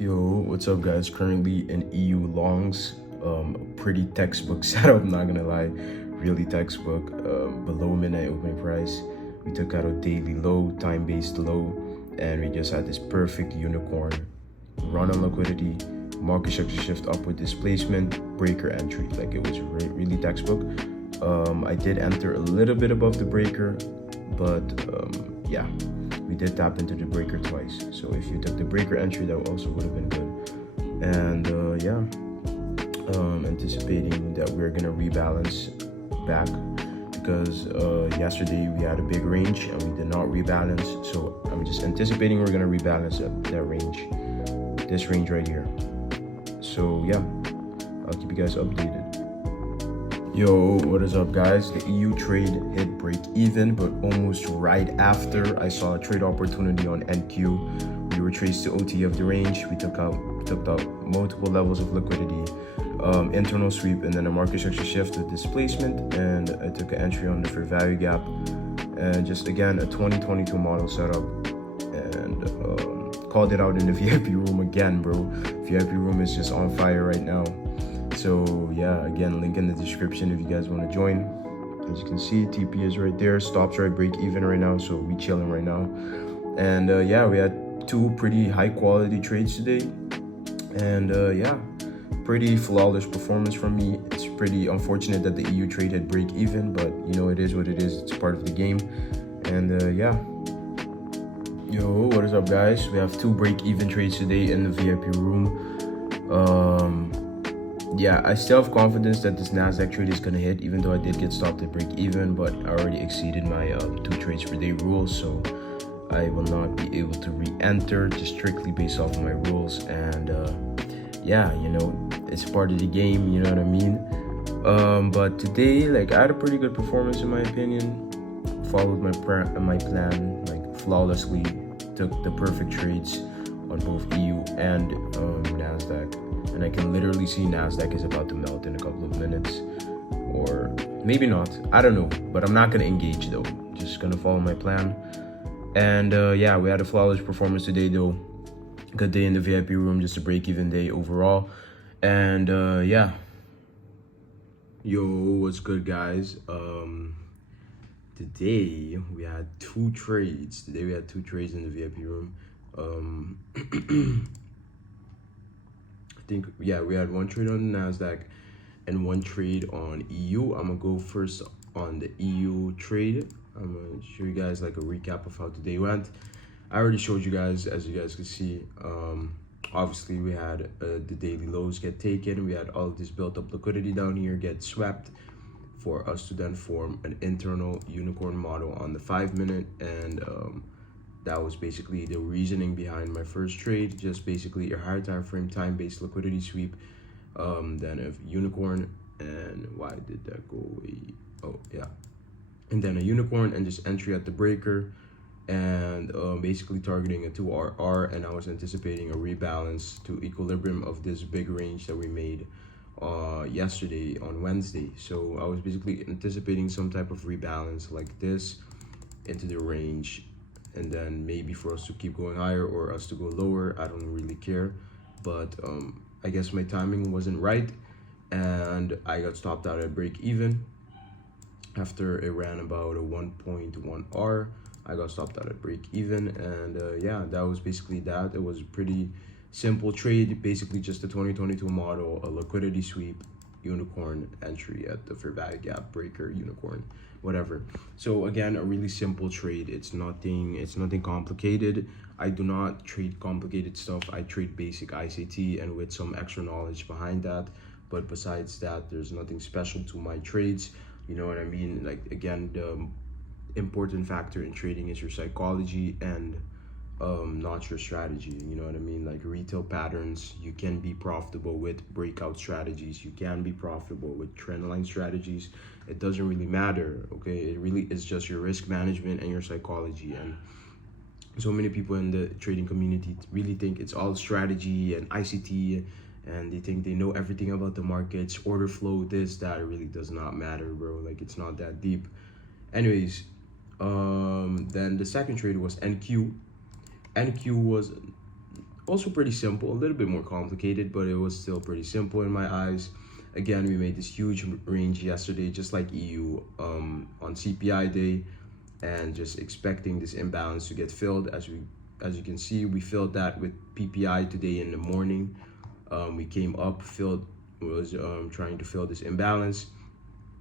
Yo, what's up, guys? Currently in EU longs. Pretty textbook setup, not gonna lie. Really textbook. Below midnight opening price. We took out a daily low, time based low, and we just had this perfect unicorn run on liquidity, market structure shift upward displacement, breaker entry. Like it was really textbook. I did enter a little bit above the breaker, but yeah, we did tap into the breaker twice. So if you took the breaker entry, that also would have been good. And yeah, anticipating that we're gonna rebalance back because yesterday we had a big range and we did not rebalance. So I'm just anticipating we're gonna rebalance that range, this range right here. So yeah, I'll keep you guys updated. Yo, what is up, guys? The EU trade hit break even, but almost right after I saw a trade opportunity on NQ. We retraced the OT of the range. We took out multiple levels of liquidity, internal sweep, and then a market structure shift with displacement. And I took an entry on the fair value gap, and just again a 2022 model setup, and called it out in the VIP room again, bro. VIP room is just on fire right now. So yeah, again, link in the description if you guys want to join. As you can see, TP is right there, stops right break even right now, so we chilling right now. And yeah, we had two pretty high quality trades today, and yeah, pretty flawless performance from me. It's pretty unfortunate that the EU trade had break even, but you know, it is what it is. It's part of the game. And yeah, yo, what is up, guys? We have two break even trades today in the VIP room. Yeah, I still have confidence that this Nasdaq trade is gonna hit, even though I did get stopped at break even, but I already exceeded my 2 trades per day rule, so I will not be able to re-enter just strictly based off of my rules. And yeah, you know, it's part of the game, you know what I mean? But today, like, I had a pretty good performance in my opinion. Followed my plan like flawlessly, took the perfect trades on both EU and Nasdaq. And I can literally see Nasdaq is about to melt in a couple of minutes, or maybe not. I don't know, but I'm not gonna engage though. Just gonna follow my plan. And yeah, we had a flawless performance today though. Good day in the VIP room, just a break-even day overall. And yeah, yo, what's good, guys? Today we had two trades. Today we had two trades in the VIP room. I think, yeah, we had one trade on Nasdaq and one trade on EU. I'm gonna go first on the EU trade. I'm gonna show you guys like a recap of how today went. I already showed you guys, as you guys can see. Obviously we had the daily lows get taken. We had all this built up liquidity down here get swept for us to then form an internal unicorn model on the 5-minute. And that was basically the reasoning behind my first trade. Just basically a higher time frame, time-based liquidity sweep, then a unicorn. And why did that go away? Oh yeah, and then a unicorn and just entry at the breaker, and basically targeting a 2RR. And I was anticipating a rebalance to equilibrium of this big range that we made yesterday on Wednesday. So I was basically anticipating some type of rebalance like this into the range, and then maybe for us to keep going higher or us to go lower. I don't really care, but I guess my timing wasn't right, and I got stopped out at break even after it ran about a 1.1 R. I got stopped out at break even, and yeah, that was basically that. It was a pretty simple trade, basically just a 2022 model, a liquidity sweep, unicorn entry at the fair value gap, breaker, unicorn, whatever. So again, a really simple trade. It's nothing complicated. I do not trade complicated stuff. I trade basic ICT and with some extra knowledge behind that. But besides that, there's nothing special to my trades. You know what I mean? Like, again, the important factor in trading is your psychology and not your strategy. You know what I mean? Like retail patterns, you can be profitable with breakout strategies. You can be profitable with trendline strategies. It doesn't really matter, okay? It really is just your risk management and your psychology. And so many people in the trading community really think it's all strategy and ICT, and they think they know everything about the markets, order flow, this, that. It really does not matter, bro. Like, it's not that deep. Anyways, then the second trade was NQ. NQ was Also pretty simple, a little bit more complicated, but it was still pretty simple in my eyes. Again, we made this huge range yesterday, just like EU on CPI day, and just expecting this imbalance to get filled. As you can see, we filled that with PPI today in the morning. We came up, was trying to fill this imbalance.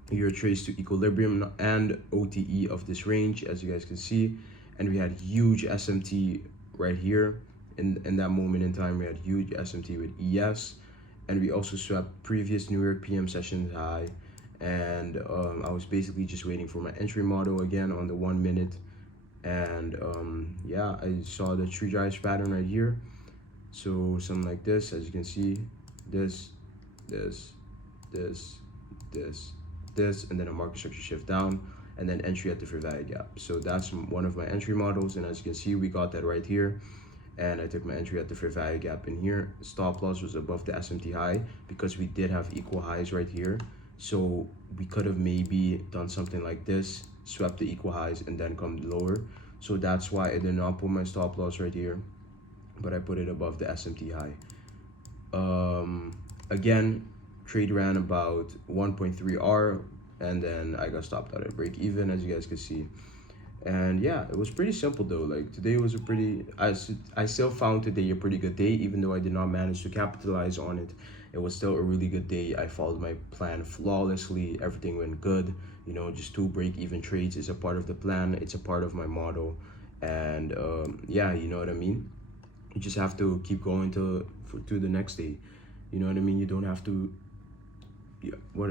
Here traced to equilibrium and OTE of this range, as you guys can see, and we had huge SMT right here. In that moment in time, we had huge SMT with ES, and we also swept previous New York PM session high. And I was basically just waiting for my entry model again on the 1 minute, and yeah, I saw the tree drives pattern right here. So something like this, as you can see, this, this, this, this, and then a market structure shift down, and then entry at the fair value gap. So that's one of my entry models, and as you can see, we got that right here. And I took my entry at the fair value gap in here. Stop loss was above the SMT high because we did have equal highs right here. So we could have maybe done something like this, swept the equal highs and then come lower. So that's why I did not put my stop loss right here, but I put it above the SMT high. Again, trade ran about 1.3 R, and then I got stopped out at break even, as you guys can see. And yeah, it was pretty simple though. Like today was a pretty, I still found today a pretty good day, even though I did not manage to capitalize on it. It was still a really good day. I followed my plan flawlessly. Everything went good. You know, just 2 break-even trades is a part of the plan. It's a part of my model. And yeah, you know what I mean? You just have to keep going to the next day. You know what I mean? You don't have to,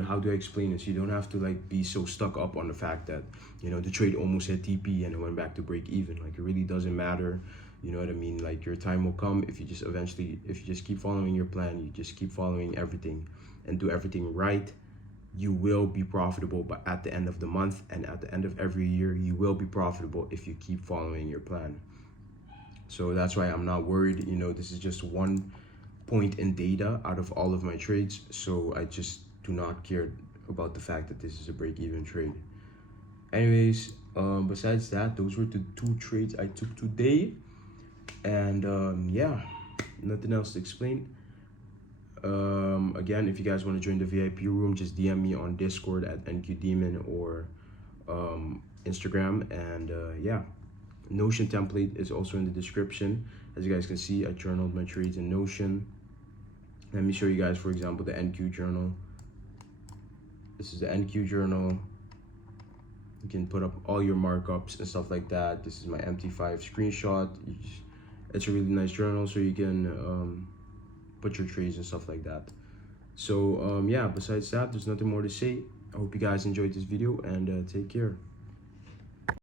how do I explain this? You don't have to like be so stuck up on the fact that, you know, the trade almost hit TP and it went back to break even. Like it really doesn't matter. You know what I mean? Like your time will come if you just if you just keep following your plan, you just keep following everything and do everything right, you will be profitable. But at the end of the month and at the end of every year, you will be profitable if you keep following your plan. So that's why I'm not worried. You know, this is just one point in data out of all of my trades. So I just do not care about the fact that this is a break-even trade. Anyways, besides that, those were the 2 trades I took today. And yeah, nothing else to explain. Again, if you guys want to join the VIP room, just DM me on Discord at NQDemon or Instagram. And yeah, Notion template is also in the description. As you guys can see, I journaled my trades in Notion. Let me show you guys, for example, the NQ journal. This is the NQ journal. You can put up all your markups and stuff like that. This is my MT5 screenshot. It's a really nice journal, so you can put your trades and stuff like that. So yeah, besides that, there's nothing more to say. I hope you guys enjoyed this video, and take care.